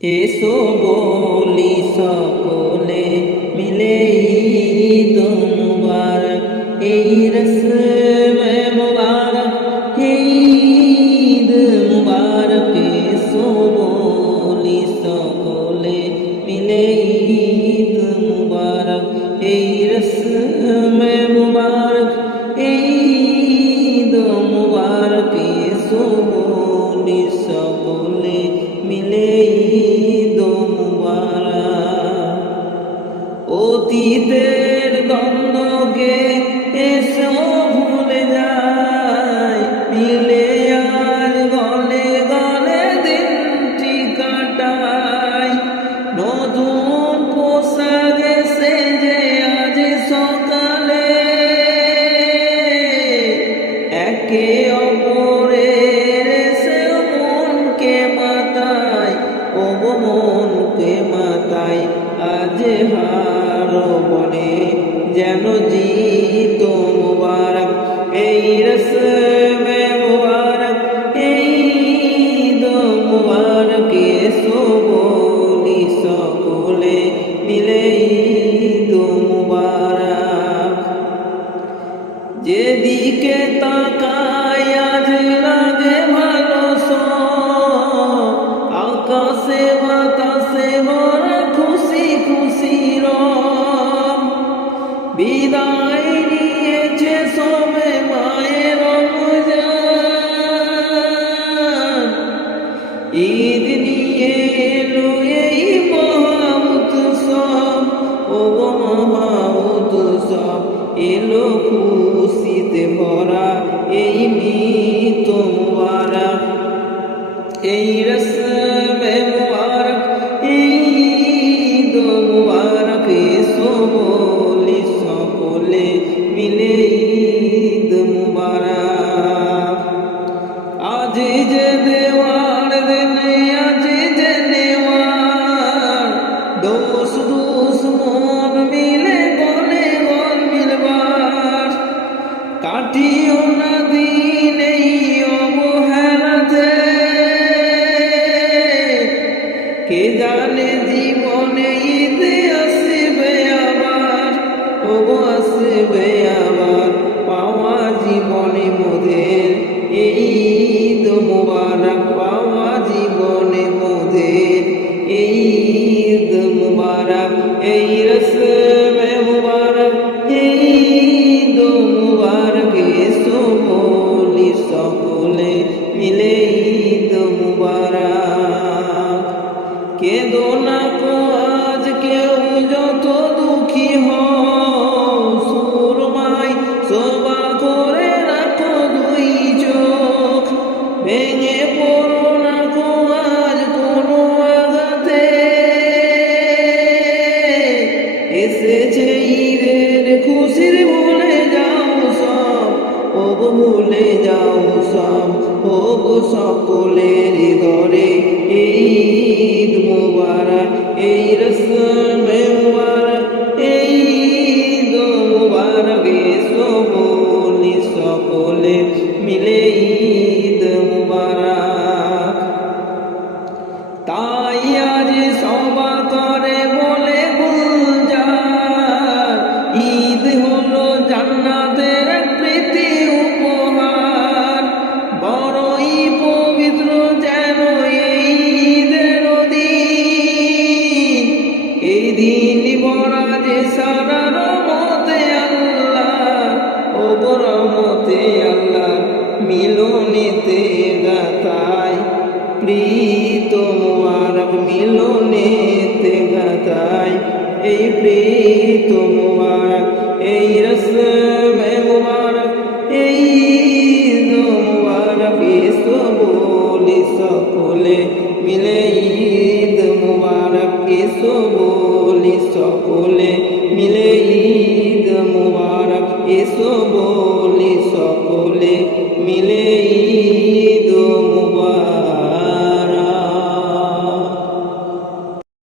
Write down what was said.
এসো বলি সকলে মিলে ঈদ মুবারক, এই রসমে মুবারক, ঈদ মুবারক। এসো বলি সকলে মিলে ঈদ মুবারক, এই রসমে মুবারক, ঈদ মুবারক। এসো বলি সকলে মিলে ঈদ মুবারক। অতীতের দ্বন্দ্বকে এসো ভুলে যায়, মিলে আর গলে গলে দিনটি কাটায়। নতুন পোশাকে সেজে আজ সকালে একে অপরের এসে মনকে মাতায়, ও মনকে মাতায়। আজ হার বনে যেন জিত মুবারক, এই রসমে মুবারক, এই ঈদ মুবারক। এসো বলি সকলে মিলে ঈদ মুবারক। যেদিকে তাকাই আজ লাগে ভালো সব, আকাশে বাতাসে ভরা খুশি খুশি রব। বিদায় নিয়েছে সবে মায়ের রমজান, ঈদ নিয়ে এলো এই মহা উৎসব, ও মহা উৎসব। এলো খুশিতে ভরা এই ঈদ মুবারক, এই রসমে মুবারক, ঈদ মুবারক। এসো বলি সকলে মিলে ঈদ মুবারক। আজ যে দেওয়ার দিন, আজ যে নেওয়ার, দোষ দুশ্মন মিলে গলে গল মিলবার। কাটিও না দিন এই অবহেলাতে, কে জানে জীবনে ঈদ আসবে আবার, ও আসবে আবার। পাওয়া জীবনে মোদের এই ঈদ মুবারক, পাওয়া জীবনে মোদের এই ঈদ মুবারক, এই রসমে মুবারক, এই ঈদ মুবারক। এসো বলি সকলে মিলে ঈদ মুবারক। কেঁদো না কো আজ কেউ যত দুঃখী হও, সুরমাই সবা করে রাখো দুই চোখ। ভেঙে পড়ো না কো আজ কোনো আঘাতে, এসেছে ঈদের খুশির ভুলে যাও সব, ও ভুলে যাও সব। ও সকলের ধরে এই ঈদ মুবারক, এই রসমে মুবারক, এই ঈদ মুবারক। এসো বলি সকলে মিলে ঈদ মুবারক। তাই আজ সবা করে বলে গুলজার, ঈদ হলো জান্নাতের প্রীতি উপহার। বড়ই পবিত্র যেন এই ঈদের দিন, এই দিন ভরা যে সারা রহমতে আল্লাহ, ও রহমতে আল্লাহ। মিলনেতে গাথায় প্রীত মুবারক, মিলনেতে গাথায় এই প্রীত মুবারক, এই রসমে মুবারক, এই ঈদ মুবারক। এসো বলি সকলে মিলে ঈদ মুবারক, এসো বলি সকলে মিলে ঈদ মুবারক। এসো বলি সকলে মিলে ঈদ মুবারক।